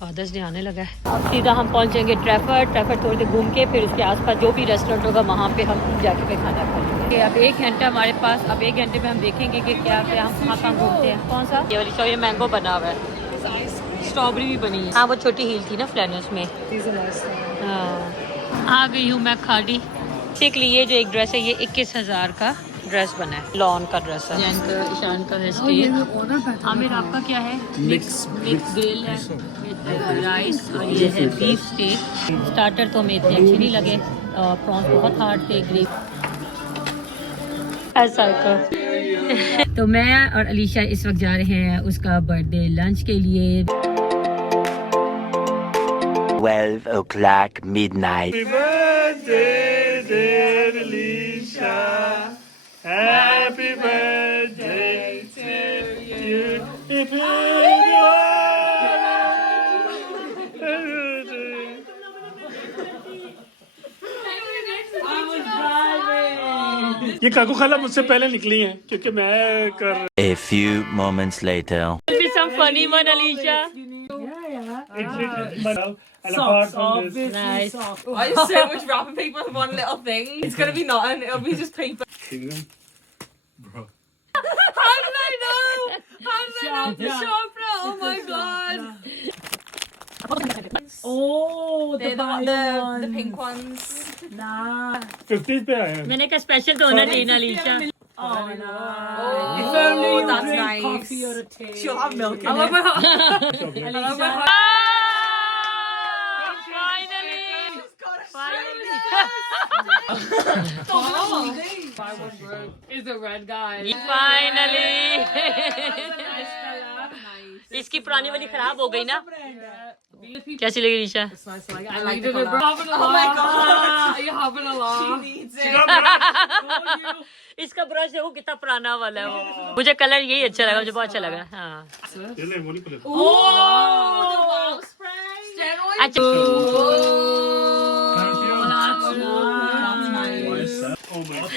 Fathers day आने लगा है। अब सीधा हम पहुंचेंगे ट्रैफर्ड थोड़ी देर घूम के फिर उसके आसपास जो भी रेस्टोरेंट होगा वहाँ पे हम जाके पे खाना खा लेंगे। अब 1 घंटा हमारे पास, अब 1 घंटे में हम देखेंगे कि क्या क्या हम कहाँ घूमते हैं। कौन सा? ये वाली ये मैंगो बना हुआ है, स्ट्रॉबेरी भी बनी है। हाँ वो छोटी हील थी ना फ्लैनर्स में। हाँ आ गई हूँ मैं खाड़ी। बेसिकली ये जो एक ड्रेस है ये 21,000 का ड्रेस बना है, लॉन का ड्रेस है। जैन का, ईशान का है स्टेज। आमिर आपका क्या है? मिक्स ग्रिल है विद राइस और ये है बीफ स्टेक। स्टार्टर तो हमें इतने अच्छे नहीं लगे, प्रॉन्स बहुत हार्ड थे, ग्रेव ऐसा का। तो मैं और अलीशा इस वक्त जा रहे हैं उसका बर्थडे लंच के लिए। 12 o'clock midnight. Happy birthday, dear Alicia. Happy birthday to you. Happy ये काकू खाला मुझसे पहले निकली हैं क्योंकि मैं कर A few moments later. Some funny one, Alicia. and apart from this, Nice. I just so much wrapping paper on one little thing. It's gonna be nothing. It'll be just paper. Kingdom, bro. How did I know? How did I know the sharpener? Oh my god. Oh, They're the pink ones. Nah. 50 पे आए हैं। मैंने कहा special तो होना चाहिए ना Alisha. Oh, no. Oh, If only you that's drink nice. coffee or a tea. She'll have milk I in love it. it. I love my Is the red guy. Finally इसकी पुरानी वाली खराब हो गई ना। कैसी लगी Alisha? I like the color. Oh my god. Are you having a laugh? She needs it. इसका ब्रश देखो कितना पुराना वाला है वो। मुझे कलर यही अच्छा लगा, मुझे बहुत अच्छा लगा। हाँ ये ले, वो नहीं खुले। Oh, the wow spray. Steroids. अच्छा Oh my God.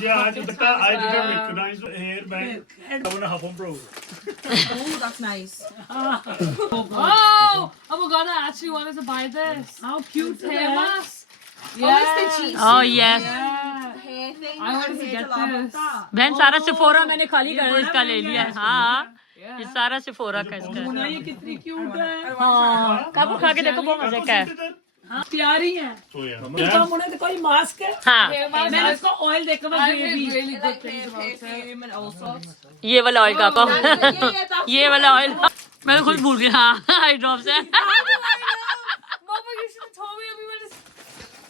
Yeah, I didn't recognize the hairband. I want to have one, bro. Oh, that's nice. Oh my god, I actually wanted to buy this. How cute hair mask. Oh, it's the cheese. Oh yes. Hair thing. I wanted to get this. बहन सारा सिफोरा मैंने खाली कर इसका ले लिया है। हाँ ये सारा सिफोरा का इसका। ये कितनी क्यूट है। हाँ कब खा के देखो बहुत मजे का है। हाँ प्यारी है। तो यार इसका मुझे तो कोई मास्क है। हाँ मैंने इसको ऑयल देखा मैं Really good things about perfume and all sorts. ये वाला ऑयल का को that's ये वाला ऑयल मैं तो खुद भूल गई। हाँ आई ड्रॉप्स है। Mama, you should have told me we were just.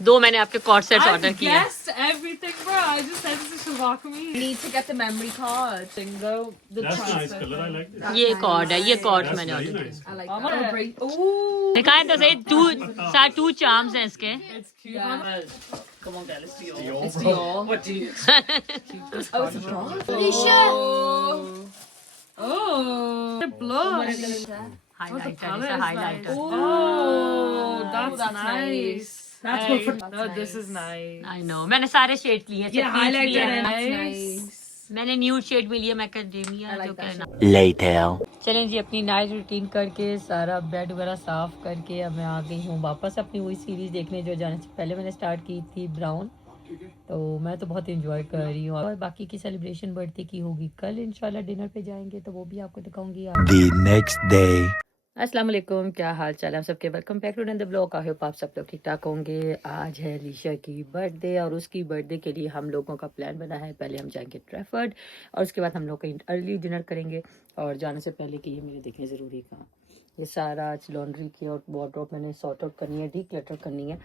दो मैंने आपके कॉर्ड सेट्स ऑर्डर I किए। guessed everything, bro. I just said this is Shavakami. Need to get the memory card. Bingo. The that's nice color. I like this. ये cord है, ये cord That's मैंने very order nice. I like I'm that. gonna break. Ooh. दिखाएं तो सही। To charms हैं इसके। It's cute. Come on, guys. Let's do yours. It's Dior. What do you? Oh, it's a bra. Oh. The blush. Highlighter इसे highlighter. Oh, that's that's nice. That's Hey, good for- no, this is nice. I know मैंने सारे shade लिए। Yeah, highlighter and That's nice. nice. मैंने nude shade में लिया macadamia I like जो that कहना। Later. चलें जी अपनी नाइट रूटीन करके सारा बेड वगैरह साफ करके अब मैं आ गई हूँ वापस अपनी वही सीरीज देखने जो जाने से पहले मैंने स्टार्ट की थी ब्राउन। तो मैं तो बहुत एंजॉय कर रही हूँ और बाकी की सेलिब्रेशन बर्थडे की होगी कल इंशाल्लाह डिनर पे जाएंगे तो वो भी आपको दिखाऊंगी। The next day. अस्सलाम वालेकुम, क्या हाल चाल है आप सबके। Welcome back to another blog. I hope आप सब लोग ठीक ठाक होंगे। आज है अलीशा की बर्थडे और उसकी बर्थडे के लिए हम लोगों का प्लान बना है पहले हम जाएंगे ट्रैफर्ड और उसके बाद हम लोग कहीं अर्ली डिनर करेंगे। और जाने से पहले कि ये मेरे देखने ज़रूरी कहाँ ये सारा आज लॉन्ड्री की और वार्डरोब मैंने सॉर्ट आउट करनी है, डी क्लटर करनी है।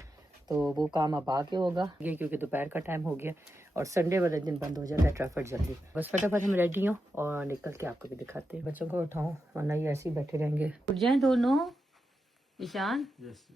तो वो काम अब आगे होगा ये क्योंकि दोपहर का टाइम हो गया और संडे वाले दिन बंद हो जाता है ट्रैफर्ड जल्दी। बस फटाफट हम रेडी हों और निकल के आपको भी दिखाते हैं। बच्चों को उठाऊं वरना ये ऐसे ही बैठे रहेंगे। उठ जाए दोनों। ईशान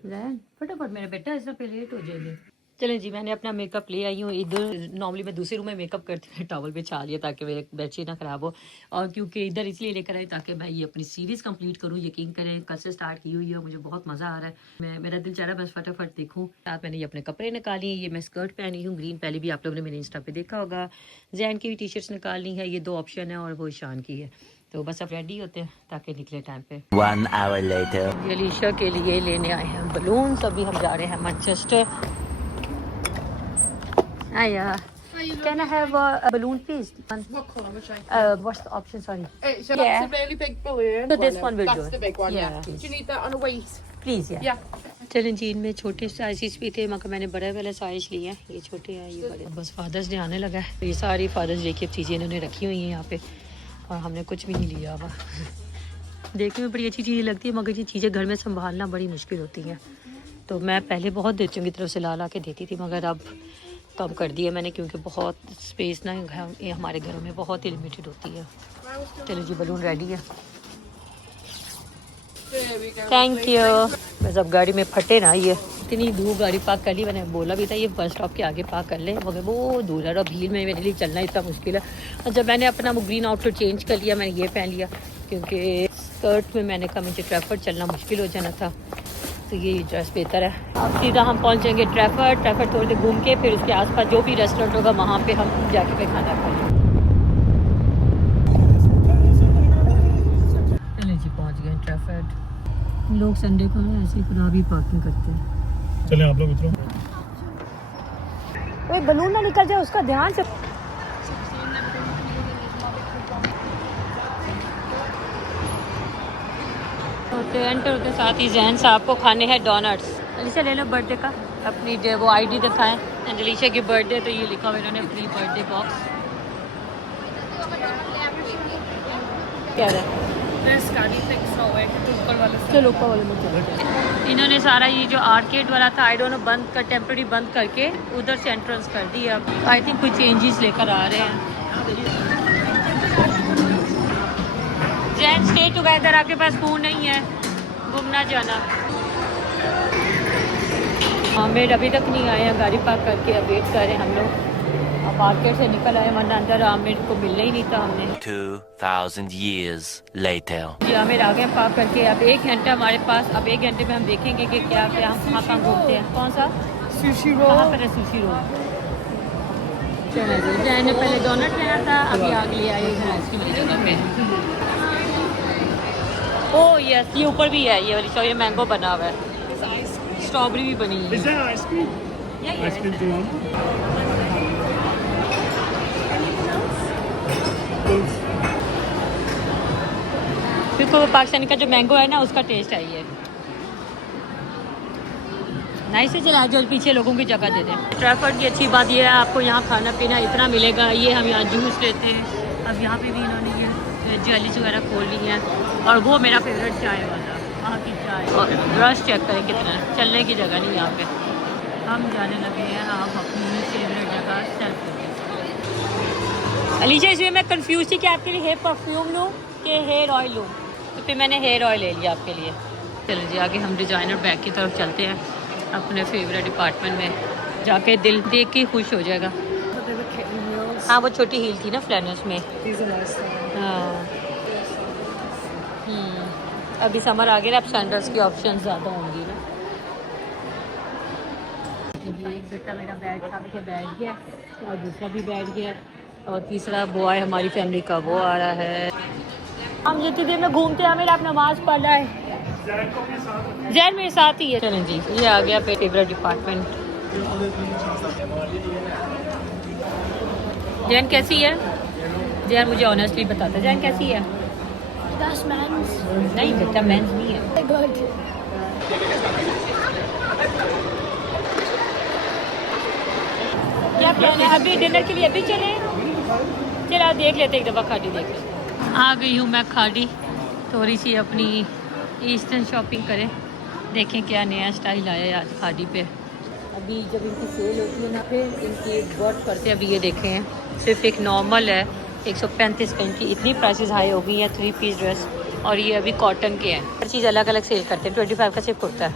जैन फटाफट मेरा बेटा इस पे लेट हो जाएंगे। चलें जी मैंने अपना मेकअप ले आई हूँ इधर। नॉर्मली मैं दूसरे रूम में मेकअप करती हूँ टॉवल पे छा लिया ताकि मेरे बेडशीट ना ख़राब हो और क्योंकि इधर इसलिए लेकर आई ताकि मैं ये अपनी सीरीज़ कंप्लीट करूँ। यकीन करें कल से स्टार्ट की हुई है मुझे बहुत मज़ा आ रहा है। मेरा दिल चाह रहा है बस फटाफट देखूँ। साथ मैंने ये अपने कपड़े निकाली। ये मैं स्कर्ट पहनी हूँ ग्रीन, पहले भी आप लोगों ने मेरे इंस्टा पे देखा होगा। जैन की भी टी शर्ट्स निकालनी है, ये 2 ऑप्शन है और वो ईशान की है। तो बस अब रेडी होते हैं ताकि निकले टाइम पे। 1 hour later. ये अलीशा के लिए लेने आए हैं बलून्स। अभी हम जा रहे हैं मैनचेस्टर। आया Can I have a balloon, please? What colour would you like? What's the option? Sorry. So Yeah. that's a really big balloon. So this one will That's do. the big one, Yeah, yeah. please. Do you need that on a weight? Please, yeah. Yeah. चलें जी, इनमें छोटे size भी थे मगर मैंने बड़े वाले size लिए हैं। ये छोटे हैं, ये बड़े। बस फादर्स डे आने लगा है, ये सारी फादर्स डे की चीज़ें इन्होंने रखी हुई हैं यहाँ पे और हमने कुछ भी नहीं लिया हुआ। देखने में बड़ी अच्छी चीज़ें लगती है मगर ये चीज़ें घर में संभालना बड़ी मुश्किल होती हैं। तो मैं पहले बहुत देतियों की तरफ से ला के देती थी मगर अब कम कर दिया मैंने क्योंकि बहुत स्पेस ना ये हमारे घरों में बहुत ही लिमिटेड होती है। चलो जी, बलून रेडी है। Thank you. बस अब गाड़ी में फटे ना, ये इतनी दूर गाड़ी पार्क कर ली। मैंने बोला भी था ये बस स्टॉप के आगे पार्क कर ले मगर वो दूर है और भीड़ में मेरे लिए चलना इतना मुश्किल है। और जब मैंने अपना वो ग्रीन आउटफिट चेंज कर लिया, मैंने ये पहन लिया क्योंकि स्कर्ट में मैंने कहा मुझे ट्रैफर्ड चलना मुश्किल हो जाना था, तो ये ड्रेस बेहतर है। अब सीधा हम पहुंचेंगे ट्रैफर्ड थोड़ी देर घूम के फिर उसके आसपास जो भी रेस्टोरेंट होगा वहाँ पे हम जाके पे खाना खाएंगे। चलिए जी, पहुंच गए ट्रैफर्ड। लोग संडे को ना ऐसी खराबी पार्किंग करते हैं। चलें आप लोग उतरो। कोई बलून ना निकल जाए उसका ध्यान से। एंटर के साथ ही जैन साहब को खाने हैं डोनट्स। अलीशा ले लो बर्थडे का अपनी वो आईडी दिखाएं। अलीशा की बर्थडे तो ये लिखा हुआ इन्होंने अपनी बर्थडे बॉक्स। क्या है चलो ऊपर वाले में चलो। इन्होंने सारा ये जो आर्केड वाला था आई डोंट नो बंद कर टेम्पररी बंद करके उधर से एंट्रेंस कर दी। अब आई थिंक कुछ चेंजेस लेकर आ रहे हैं। जैन स्टे टुगेदर, आपके पास फ़ोन नहीं है, घूमना जाना। आमिर अभी तक नहीं आए हैं, गाड़ी पार्क करके अब वेट कर रहे हैं हम लोग। अब मार्केट से निकल आए वरना अंदर आमिर को मिलना ही नहीं था हमने। 2000 years later. जी आमिर आ गए पार्क करके। अब 1 घंटा हमारे पास। अब 1 घंटे में हम देखेंगे कि क्या क्या हम कहाँ घूमते हैं। कौन सा सुशी रोल, कहाँ पर है सुशी रोल। चलो जी, जैन ने पहले डोनट लेना था, अभी आगे ले आई है आइसक्रीम वाली जगह पे। ओह यस, ये ऊपर भी है ये वाली शॉप, ये मैंगो बना हुआ है, स्ट्रॉबेरी भी बनी है। Is that ice cream? Ice cream do you want? देखो पाकिस्तानी का जो मैंगो है ना उसका टेस्ट है ये। नाइस से चला जो पीछे लोगों की जगह दे दें। ट्रैफर्ड की अच्छी बात ये है आपको यहाँ खाना पीना इतना मिलेगा। ये हम यहाँ जूस लेते हैं। अब यहाँ पे भी इन्होंने ये जेलीज वगैरह खोल ली हैं और वो मेरा फेवरेट चाय वाला वहाँ की चाय। और रश चेक करें कितना है, चलने की जगह नहीं यहाँ पे। हम जाने लगे हैं आप अपनी फेवरेट जगह सेल्फ। अलीशा इसमें मैं कंफ्यूज थी कि आपके लिए हेयर परफ्यूम लूँ कि हेयर ऑयल लूँ, तो फिर मैंने हेयर ऑयल ले लिया आपके लिए। चलो जी, आगे हम डिज़ाइनर बैग की तरफ चलते हैं। अपने फेवरेट डिपार्टमेंट में जाके दिल देख के खुश हो जाएगा। हाँ वो छोटी हील थी ना फ्लैनर्स में। हाँ अभी समर आ गया ना, अब सैंडल्स की ऑप्शन ज़्यादा होंगी ना। एक बेटा मेरा बैठ गया और दूसरा भी बैठ गया और तीसरा बॉय हमारी फैमिली का वो आ रहा है। हम जितनी देर में घूमते हैं मेरा आप नमाज पढ़ रहा है। जैन मेरे साथ ही है। चलें जी, ये आ गया फेवरेट डिपार्टमेंट। जैन कैसी है? जैन मुझे ऑनेस्टली बताता, जैन कैसी है? नहीं बेटा मेंस नहीं है। क्या प्लान है अभी डिनर के लिए? अभी चले चला देख लेते एक दफ़ा खाड़ी देख लेते। आ गई हूँ मैं खाड़ी, थोड़ी सी अपनी ईस्टर्न शॉपिंग करें, देखें क्या नया स्टाइल आया है आज खाड़ी पे। अभी जब इनकी सेल होती है ना फिर इनकी वर्क करते हैं। अभी ये देखें हैं सिर्फ एक नॉर्मल है 135 का, इनकी इतनी प्राइसेस हाई हो गई हैं 3 पीस ड्रेस। और ये अभी कॉटन के हैं, हर चीज़ अलग अलग सेल करते हैं। 25 का सिर्फ कुर्ता है।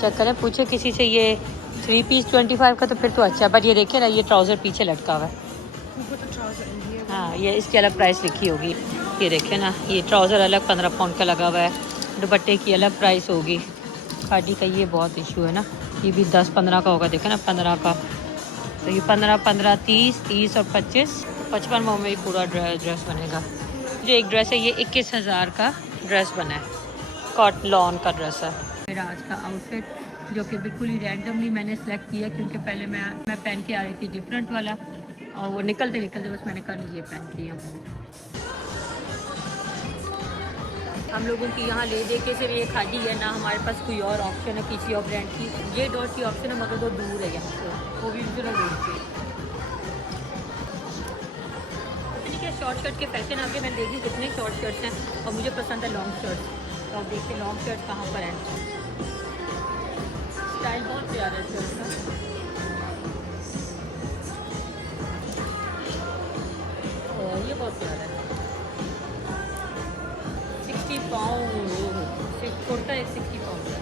चेक करें, पूछे किसी से ये 3 पीस 25 का तो फिर तो अच्छा है। बट ये देखिए ना ये ट्राउज़र पीछे लटका हुआ है। हाँ ये इसकी अलग प्राइस लिखी होगी। ये देखिए ना ये ट्राउज़र अलग 15 पाउंड का लगा हुआ है, दुपट्टे की अलग प्राइस होगी। खाड़ी का ये बहुत इशू है ना, ये भी 10-15 का होगा, देखे ना 15 का। तो ये 15, 30 और 25, 55 में पूरा ड्रेस बनेगा। जो एक ड्रेस है ये 21,000 का ड्रेस बना है, कॉट लॉन का ड्रेस है। मेरा आज का आउटफिट जो कि बिल्कुल ही रैंडमली मैंने सेलेक्ट किया, क्योंकि पहले मैं पहन के आ रही थी डिफरेंट वाला, और वो निकलते निकलते बस मैंने कल ये पहन लिया। हम लोगों की यहाँ ले दे के सिर्फ ये खाली है ना, हमारे पास कोई और ऑप्शन है किसी और ब्रांड की। ये डॉट की ऑप्शन है मगर वो दूर है यहाँ से, वो भी जरा दूर से। ठीक है, शॉर्ट शर्ट के फैशन आगे मैं देखी कितने शॉर्ट शर्ट्स हैं, और मुझे पसंद है लॉन्ग शर्ट्स। तो आप देखते हैं लॉन्ग शर्ट कहाँ पर हैं। स्टाइल बहुत प्यारा है शर्ट का। और ये बहुत प्यारा है, 60 पाउंड कुर्ता, एक 60 पाउंड है।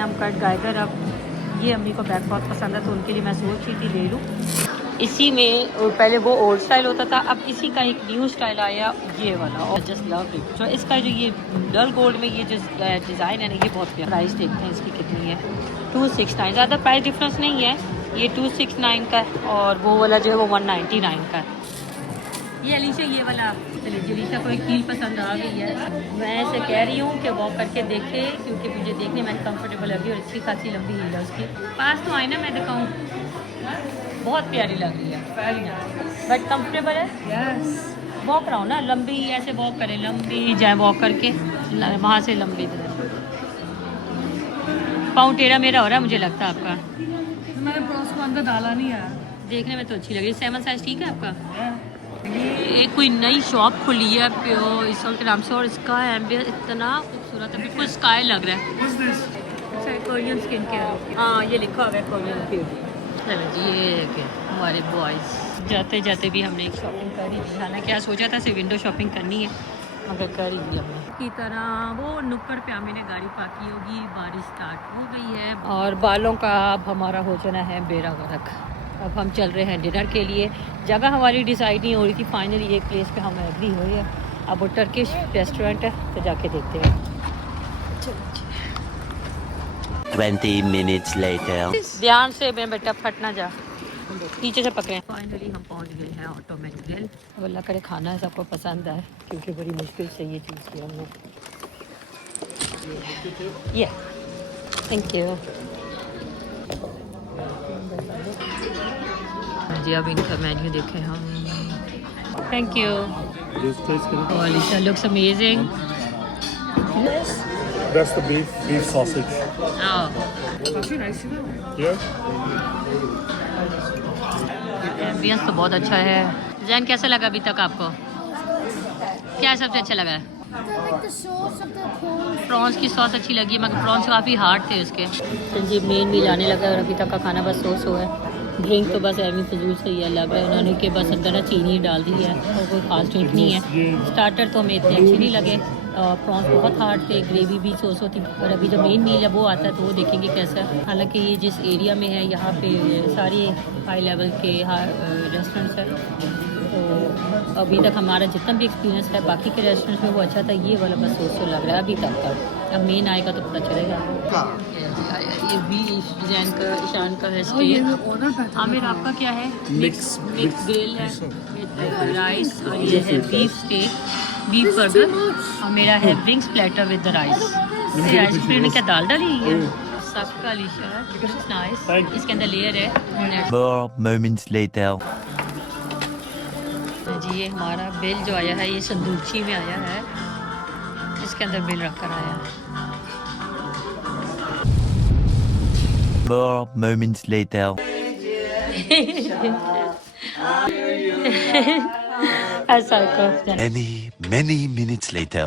हम कट गायकर, अब ये अम्मी को बैग बहुत पसंद है तो उनके लिए मैं सोच रही थी ले लूँ। इसी में पहले वो ओल्ड स्टाइल होता था, अब इसी का एक न्यू स्टाइल आया ये वाला, और जस्ट लव इट। तो इसका जो ये डल गोल्ड में ये जो डिज़ाइन है ना, ये बहुत प्यारा। प्राइस देखते हैं इसकी कितनी है, 269। ज़्यादा प्राइस डिफरेंस नहीं है, ये 269 का है, और वो वाला जो है वो 199 का है। ये अलीशा ये वाला, चलिए अलीशा को एक हील पसंद आ गई है। मैं ऐसे कह रही हूँ कि वॉक करके देखे, क्योंकि मुझे देखने में कंफर्टेबल लगी, और अच्छी खासी लंबी हील है उसकी। पास तो आए ना, मैं दिखाऊँ, बहुत प्यारी लग रही है, वेरी नाइस, बट कंफर्टेबल है। यस, वॉक रहा हूँ ना, लंबी ऐसे वॉक करें, लंबी जाए वॉक करके, वहाँ से लंबी तरह। पाँव टेढ़ा मेरा हो रहा है मुझे लगता है आपका। मैंने ब्रोस को अंदर डाला नहीं है। देखने में तो अच्छी लग रही है। 7 साइज ठीक है आपका? ये कोई नई शॉप खुली है प्योर इसॉल के नाम से, और इसका एम्बियंस इतना खूबसूरत है, बिल्कुल स्काई लग रहा है। कोरियन स्किन केयर, हाँ ये लिखा हुआ है कोरियन केयर। चलो जी, ये देखिए हमारे बॉयज़। जाते जाते भी हमने एक शॉपिंग करी थी, हालांकि क्या सोचा था सिर्फ विंडो शॉपिंग करनी है, मगर कर ही दी हमने। की तरह वो नुक्कड़ पे हमें ने गाड़ी पार्क की होगी, बारिश स्टार्ट हो गई है, और बालों का अब हमारा हो जाना है बेड़ा गर्क। अब हम चल रहे हैं डिनर के लिए। जगह हमारी डिसाइड नहीं हो रही थी, फाइनली एक प्लेस पे हम एग्री हुए हैं। अब वो टर्किश रेस्टोरेंट है, तो जाके देखते हैं। 20 minutes later. ध्यान से मैं बेटा फट ना जा, नीचे से पकड़े। फाइनली हम पहुंच गए हैं ऑटोमेट ग्रिल। अब अल्लाह करे खाना सबको पसंद आए, क्योंकि बड़ी मुश्किल से ये चूज़ किया हमने। ये थैंक यू जी। अब इनका मेन्यू देखें हम। Thank you. Alisha looks amazing. That's the beef sausage. Yeah. Ambience तो बहुत अच्छा है। जैन कैसा लगा अभी तक आपको? क्या सबसे अच्छा लगा है? प्रॉन्स की सॉस अच्छी लगी है, मगर प्रॉन्स काफ़ी हार्ड थे उसके। तो जी मेन मील आने लगा है, और अभी तक का खाना बस सो है। ड्रिंक तो बस एवी फजूल से ही है, लग रहा है उन्होंने कि बस अंदर ना चीनी डाल दी है, और कोई खास ड्रिंक नहीं है। स्टार्टर तो हमें इतने अच्छे नहीं लगे, प्रॉन्स बहुत हार्ड थे, ग्रेवी भी सो थी। और अभी जो मेन मील है वो आता है, तो वो देखेंगे कैसा है। हालांकि ये जिस एरिया में है यहाँ पे सारे हाई लेवल के रेस्टोरेंट्स हैं, तो अभी तक हमारा जितना भी एक्सपीरियंस है बाकी के रेस्टोरेंट्स में वो अच्छा था। ये वाला बस सो लग रहा है अभी तक का, अब मेन आएगा तो पता चलेगा। ये भी जैन का, ईशान का है स्टे। आमिर आपका क्या है? मिक्स ग्रिल है विद राइस, और ये है बीफ स्टेक, बीफ बर्गर, और मेरा है wings platter with the rice. Ice cream में क्या दाल डाली है? सबका अलीशा नाइस। इसके अंदर लेयर है। More moments later. जी ये हमारा बिल जो आया है, ये संदूची में आया है, इसके अंदर बिल रखकर आया है। More moments later. ऐसा कर Many minutes later.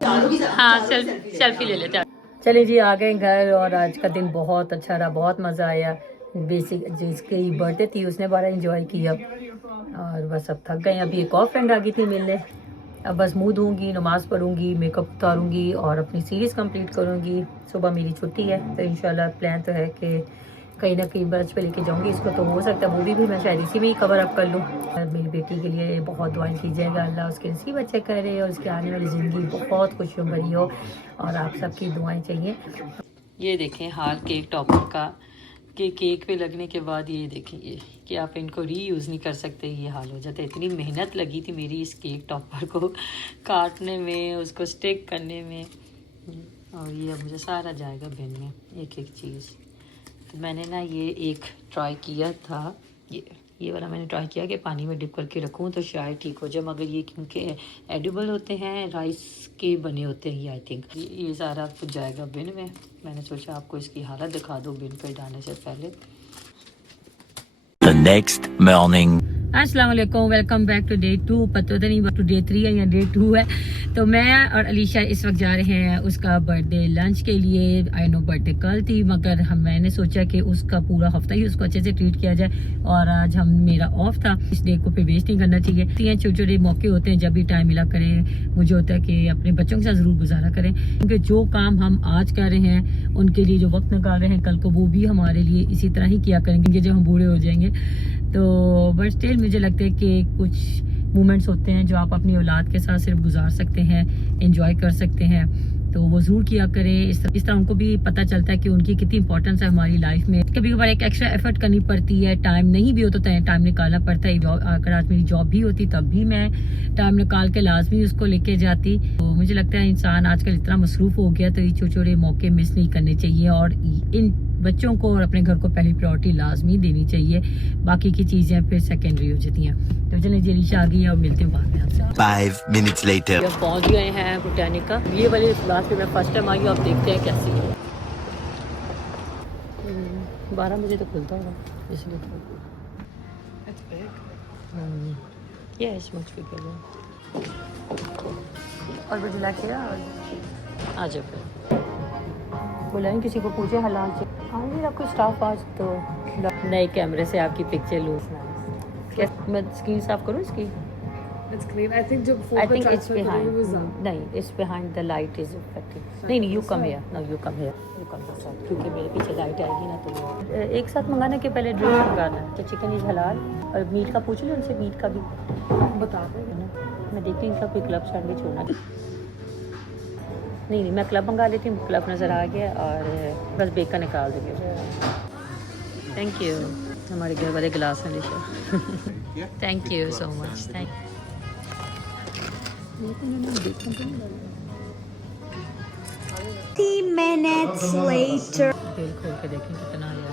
हाँ सेल्फी ले लेते हैं। चलिए जी आ गए घर, और आज का दिन बहुत अच्छा रहा, बहुत मज़ा आया। बेसिक जिसकी बर्थडे थी उसने बड़ा एंजॉय किया, और बस अब थक गए। अभी एक और फ्रेंड आ गई थी मिलने, अब बस मुँह धोऊंगी, नमाज़ पढ़ूंगी, मेकअप उतारूंगी, और अपनी सीरीज़ कंप्लीट करूंगी। सुबह मेरी छुट्टी है, तो इंशाल्लाह प्लान तो है कि कहीं ना कहीं बर्च पे लेके जाऊंगी इसको, तो हो सकता है मूवी भी मैं शायद इसी में ही कवर अप कर लूँ। और मेरी बेटी के लिए बहुत दुआएं कीजिएगा, अल्लाह उसके नसीब अच्छे करे, और उसकी आने वाली ज़िंदगी बहुत खुशियों भरी हो, और आप सबकी दुआएं चाहिए। ये देखें हाल केक टॉपर का, के केक पे लगने के बाद ये देखिए कि आप इनको रीयूज़ नहीं कर सकते, ये हाल हो जाता है। इतनी मेहनत लगी थी मेरी इस केक टॉपर को काटने में, उसको स्टिक करने में, और ये अब मुझे सारा जाएगा बिन में एक एक चीज़। तो मैंने ना ये एक ट्राई किया था, ये वाला मैंने ट्राई किया कि पानी में डिप करके रखूँ तो शायद ठीक हो जाए, मगर ये क्योंकि एडिबल होते हैं, राइस के बने होते हैं ये, आई थिंक ये सारा कुछ जाएगा बिन में। मैंने सोचा आपको इसकी हालत दिखा दो बिन पे डालने से पहले। The next morning. अस्सलाम वालेकुम, वेलकम बैक टू डे 2। पता नहीं टू डे 3 है या डे 2 है। तो मैं और अलीशा इस वक्त जा रहे हैं उसका बर्थडे लंच के लिए। आई नो बर्थडे कल थी, मगर मैंने सोचा कि उसका पूरा हफ्ता ही उसको अच्छे से ट्रीट किया जाए, और आज मेरा ऑफ था, इस डे को पे वेस्ट नहीं करना चाहिए। छोटे छोटे मौके होते हैं, जब भी टाइम मिला करें, मुझे होता है कि अपने बच्चों के साथ ज़रूर गुजारा करें, क्योंकि जो काम हम आज कर रहे हैं उनके लिए जो वक्त निकाल रहे हैं कल को वो भी हमारे लिए इसी तरह ही किया करेंगे जब हम बूढ़े हो जाएंगे। तो बट स्टिल मुझे लगता है कि कुछ मोमेंट्स होते हैं जो आप अपनी औलाद के साथ सिर्फ गुजार सकते हैं, एंजॉय कर सकते हैं, तो वो ज़रूर किया करें। इस तरह उनको भी पता चलता है कि उनकी कितनी इंपॉर्टेंस है हमारी लाइफ में। कभी कभार एक एक्स्ट्रा एफर्ट करनी पड़ती है, टाइम नहीं भी होता तो टाइम निकालना पड़ता है। अगर आज मेरी जॉब भी होती तब भी मैं टाइम निकाल के लाजमी उसको लेके जाती। तो मुझे लगता है इंसान आजकल इतना मसरूफ़ हो गया, तो ये छोटे छोटे मौके मिस नहीं करने चाहिए, और इन बच्चों को और अपने घर को पहली प्रायोरिटी लाजमी देनी चाहिए, बाकी की चीज़ें फिर सेकेंडरी हो जाती हैं। तो चलिए जी, अलीशा आ गई है और मिलते हैं बाद में आपसे। 5 minutes later. हम पहुंच गए हैं बोटानिका। ये वाली क्लास पे मैं फर्स्ट टाइम आई हूँ, आप देखते हैं कैसी है। 12 बजे तो खुलता होगा इसलिए। Yes much bigger. और मुझे लाके आ जाओ फिर बुलाएं, किसी को पूछे हलाल से। हाँ जी, आपको स्टाफ आज तो नए कैमरे से आपकी पिक्चर लूँ। क्या मैं स्क्रीन साफ करूँ इसकी? It's clean. I think I think it's behind. नहीं, it's behind the light is affecting. नहीं, you come here. No, you come here. You come this side. क्योंकि मेरे पीछे लाइट आएगी ना, तो एक साथ मंगाने के पहले ड्रिंक मंगाना है। तो चिकन इज हलाल, और मीट का पूछ लो उनसे, मीट का भी बता दो ना। मैं देखती हूँ इनका कोई क्लब सैंडविच होना। नहीं, मैं क्लब मंगा लेती हूँ, क्लब नज़र आ गया, और बस बेकन निकाल देंगे। Thank you. हमारे घर वाले गिलास में लिखा। Thank you so much. Thank 30 minutes later. Bill खोल के देखें कितना आया।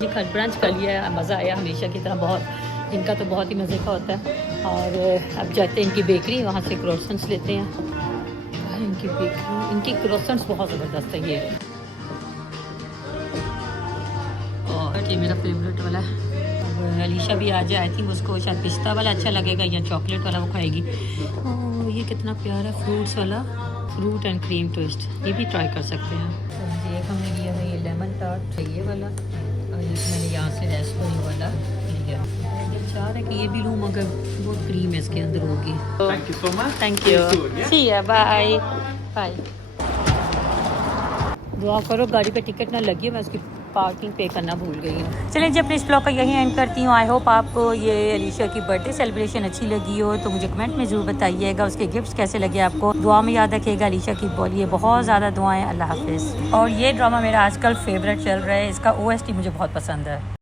जी खट ब्रांच कर लिया, मज़ा आया हमेशा की तरह बहुत। इनका तो बहुत ही मज़े का होता है। और अब जाते हैं इनकी बेकरी, वहाँ से क्रोसेंट्स लेते हैं। इनकी बेकरी, इनकी क्रोसेंट्स बहुत ज़बरदस्त है। ये और ये मेरा फेवरेट वाला है। अलीशा भी आ जाए, आई थिंक उसको शायद पिस्ता वाला अच्छा लगेगा या चॉकलेट वाला, वो खाएगी। ओह ये कितना प्यारा फ्रूट्स वाला, फ्रूट एंड क्रीम ट्विस्ट, ये भी ट्राई कर सकते हैं। तो एक हमने लिया है ये लेमन टार्ट ये वाला, और एक मैंने यहाँ से रेस्टोरेंट वाला लिया। दिल चाह रहा है कि ये भी लूँ, मगर बहुत क्रीम है इसके अंदर होगी। Thank you so much. Thank you. See ya bye bye. दुआ करो गाड़ी पे टिकट ना लगी है, मैं उसकी पार्किंग पे करना भूल गई हूँ। चलें जी, अपने इस ब्लॉग का यही एंड करती हूँ। आई होप आपको ये अलीशा की बर्थडे सेलिब्रेशन अच्छी लगी हो, तो मुझे कमेंट में ज़रूर बताइएगा उसके गिफ्ट्स कैसे लगे आपको। दुआ में याद रखिएगा अलीशा की बोलिए बहुत ज़्यादा दुआएं। अल्लाह हाफिज़। और ये ड्रामा मेरा आजकल फेवरेट चल रहा है, इसका OST मुझे बहुत पसंद है।